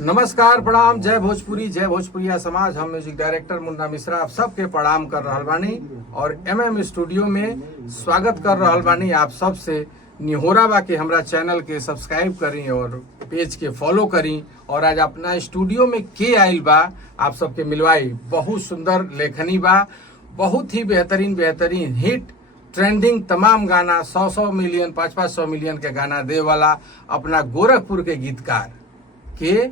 नमस्कार, प्रणाम, जय भोजपुरी, जय भोजपुरिया समाज। हम म्यूजिक डायरेक्टर मुन्ना मिश्रा आप सबके प्रणाम कर रहल बानी और MM स्टूडियो में स्वागत कर रहल बानी। आप सब से निहोरा बा कि हमरा चैनल के सब्सक्राइब करी और पेज के फॉलो करी। और आज अपना स्टूडियो में के आइल बा आप सबके मिलवाई। बहुत सुंदर लेखनी बा, बहुत ही बेहतरीन हिट ट्रेंडिंग तमाम गाना 100 मिलियन 500 मिलियन के गाना दे वाला अपना गोरखपुर के गीतकार के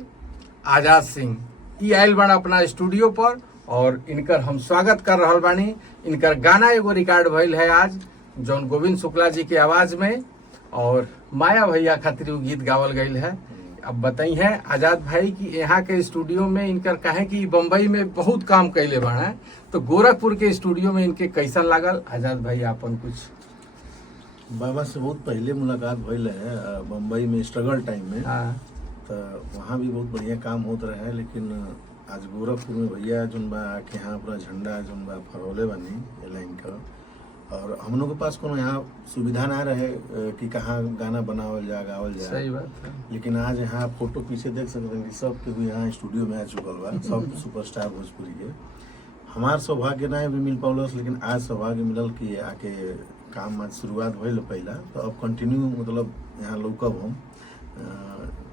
आजाद सिंह ई आइल बाड़ा अपना स्टूडियो पर और इनकर हम स्वागत कर रहल बानी। इनकर गाना एगो रिकॉर्ड भइल है आज जौन गोविंद शुक्ला जी के आवाज में और माया भैया खातिर वो गीत गावल गईल है। अब बताई है आजाद भाई कि यहाँ के स्टूडियो में इनकर कहे कि बम्बई में बहुत काम कैले बाड़ा, तो गोरखपुर के स्टूडियो में इनके कैसन लागल? आजाद भाई आपन कुछ। बाबा से बहुत पहले मुलाकात भइल है बम्बई में स्ट्रगल टाइम में। तो वहाँ भी बहुत बढ़िया काम होता रहा है, लेकिन आज गोरखपुर में भैया जोन बा के यहाँ पूरा झंडा जोन बा फरौले बनी ये लाइन का। और हम लोग के पास कोनो यहाँ सुविधा ना रहे कि कहाँ गाना बनावल जा गावल जा। सही बात है। लेकिन आज यहाँ फोटो पीछे देख सकते हैं कि सब केहू यहाँ स्टूडियो में आ चुकल बा, सब सुपरस्टार भोजपुरी के। हमार सौभाग्य ना भी मिल पाउलस, लेकिन आज सौभाग्य मिलल कि आके काम आज शुरुआत भइल पहला। तो अब कंटिन्यू मतलब यहाँ लौकब हम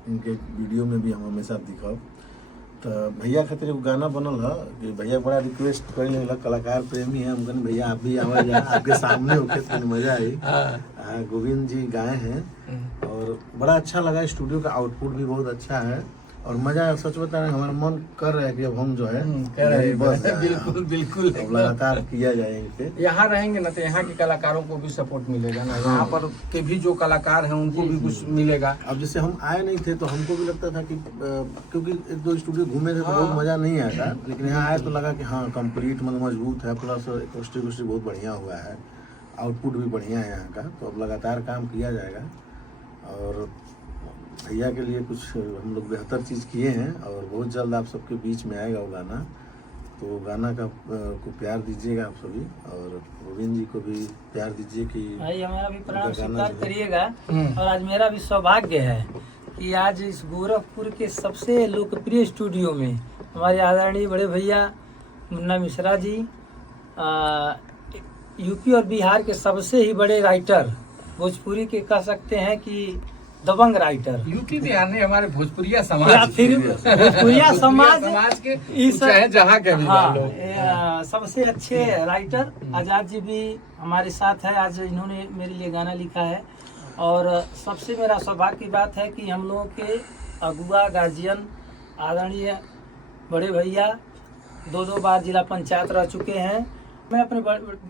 इनके वीडियो में भी हम हमेशा दिखब। तो भैया खातिर एगो गाना बनल है कि भैया बड़ा रिक्वेस्ट कर लेला, कलाकार प्रेमी है हम कहने भैया आप भी आवा जा आपके सामने होके तो मजा आई। गोविंद जी गाए हैं और बड़ा अच्छा लगा। स्टूडियो का आउटपुट भी बहुत अच्छा है और मजा है। सच बता रहे हमारा मन कर रहा है कि अब हम जो है बिल्कुल लगातार किया जाए इनके। यहाँ रहेंगे ना तो यहाँ के कलाकारों को भी सपोर्ट मिलेगा ना, यहाँ पर के भी जो कलाकार हैं उनको भी कुछ मिलेगा। अब जैसे हम आए नहीं थे तो हमको भी लगता था कि क्योंकि एक दो स्टूडियो घूमे थे तो बहुत मजा नहीं आया था, लेकिन यहाँ आए तो लगा कि हाँ कंप्लीट मतलब मजबूत है, प्लस एक्स्ट्री बहुत बढ़िया हुआ है, आउटपुट भी बढ़िया है यहाँ का। तो अब लगातार काम किया जाएगा और भैया के लिए कुछ हम लोग बेहतर चीज़ किए हैं और बहुत जल्द आप सबके बीच में आएगा वो गाना। तो गाना का को प्यार दीजिएगा आप सभी और गोविंद जी को भी प्यार दीजिए कि भाई हमारा भी प्रणाम स्वीकार करिएगा। और आज मेरा भी सौभाग्य है कि आज इस गोरखपुर के सबसे लोकप्रिय स्टूडियो में हमारे आदरणीय बड़े भैया मुन्ना मिश्रा जी, यूपी और बिहार के सबसे ही बड़े राइटर, भोजपुरी के कह सकते हैं कि दबंग राइटर। यूपी बिहार ने हमारे भोजपुरिया समाज भोजपुरिया समाज के चाहे जहाँ के भी हाँ, सबसे अच्छे राइटर आजाद जी भी हमारे साथ है। आज इन्होंने मेरे लिए गाना लिखा है और सबसे मेरा सौभाग्य की बात है कि हम लोगों के अगुआ गार्जियन आदरणीय बड़े भैया दो बार जिला पंचायत रह चुके हैं। मैं अपने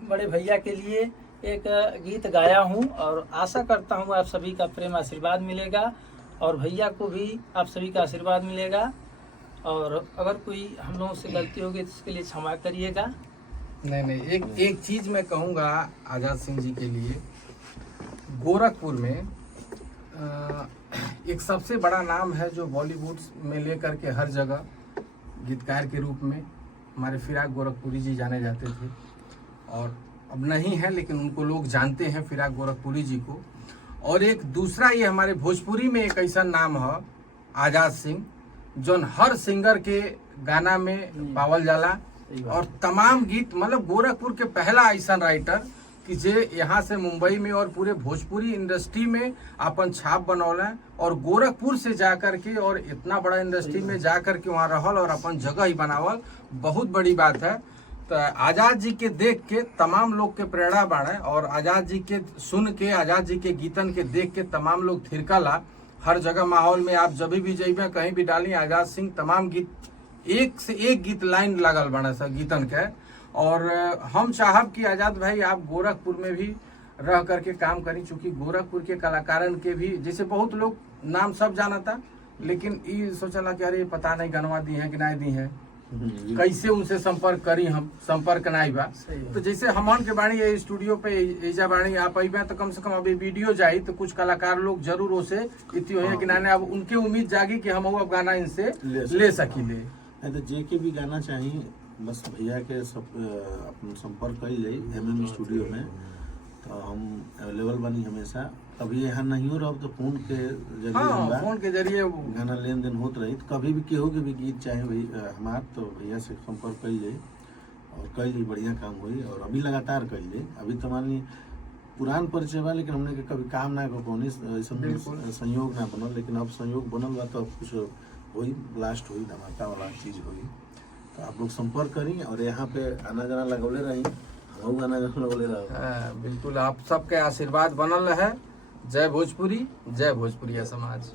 बड़े भैया के लिए एक गीत गाया हूं और आशा करता हूं आप सभी का प्रेम आशीर्वाद मिलेगा और भैया को भी आप सभी का आशीर्वाद मिलेगा। और अगर कोई हम लोगों से गलती होगी तो इसके लिए क्षमा करिएगा। नहीं, एक चीज मैं कहूँगा आजाद सिंह जी के लिए, गोरखपुर में एक सबसे बड़ा नाम है जो बॉलीवुड में लेकर के हर जगह गीतकार के रूप में हमारे फिराक गोरखपुरी जी जाने जाते थे और अब नहीं है, लेकिन उनको लोग जानते हैं फिराक गोरखपुरी जी को। और एक दूसरा ये हमारे भोजपुरी में एक ऐसा नाम है आजाद सिंह जो हर सिंगर के गाना में पावल जाला और तमाम गीत मतलब गोरखपुर के पहला ऐसा राइटर कि जे यहाँ से मुंबई में और पूरे भोजपुरी इंडस्ट्री में अपन छाप बनौला और गोरखपुर से जा कर के और इतना बड़ा इंडस्ट्री में जा कर के वहाँ रहल और अपन जगह ही बनावल बहुत बड़ी बात है। तो आजाद जी के देख के तमाम लोग के प्रेरणा बढ़े और आजाद जी के सुन के आजाद जी के गीतन के देख के तमाम लोग थिरकला। हर जगह माहौल में आप जब भी जाइए कहीं भी डाली आजाद सिंह तमाम गीत एक से एक गीत लाइन लगल बना सब गीतन के। और हम चाहब कि आजाद भाई आप गोरखपुर में भी रह करके काम करी, चूँकि गोरखपुर के कलाकारन के भी जैसे बहुत लोग नाम सब जाना था, लेकिन ये सोचला कि अरे पता नहीं गनवा दी है कि नहीं दी है, कैसे उनसे संपर्क करी, हम संपर्क नहीं बा। तो जैसे हमन के बाणी ये स्टूडियो पे एजा बाणी आप अइबा तो कम से कम अभी वीडियो जाई तो कुछ कलाकार लोग जरूर उसे इतनी हो कि नाने अब उनके उम्मीद जागी कि हम अब गाना इनसे ले सकीले। तो जे के भी गाना चाहिए बस भैया के अपन संपर्क कर ले MM स्टूडियो में, तो हम अवेलेबल बनी हमेशा। अभी यहाँ नहीं हो रहा तो फोन के जरिए हाँ बा, फोन के जरिए गाना लेन देन होत रही तो कभी भी केहू के भी गीत चाहे वही हमार तो भैया से संपर्क कल जाए और कल ही बढ़िया काम हुई और अभी लगातार कल जाए। अभी तो मान ली पुरान परिचय बा लेकिन हमने के कभी काम ना कर पौनी ऐसा बिल्कुल। संयोग ना बनल, लेकिन अब संयोग बनल बा तो अब कुछ वही ब्लास्ट हुई, धमाका वाला चीज हुई। तो आप लोग संपर्क करी और यहाँ पे आना जाना लगौले रही, हम आना जाना लगौले रही। बिल्कुल आप सबके आशीर्वाद बनल है। जय भोजपुरी, जय भोजपुरिया समाज।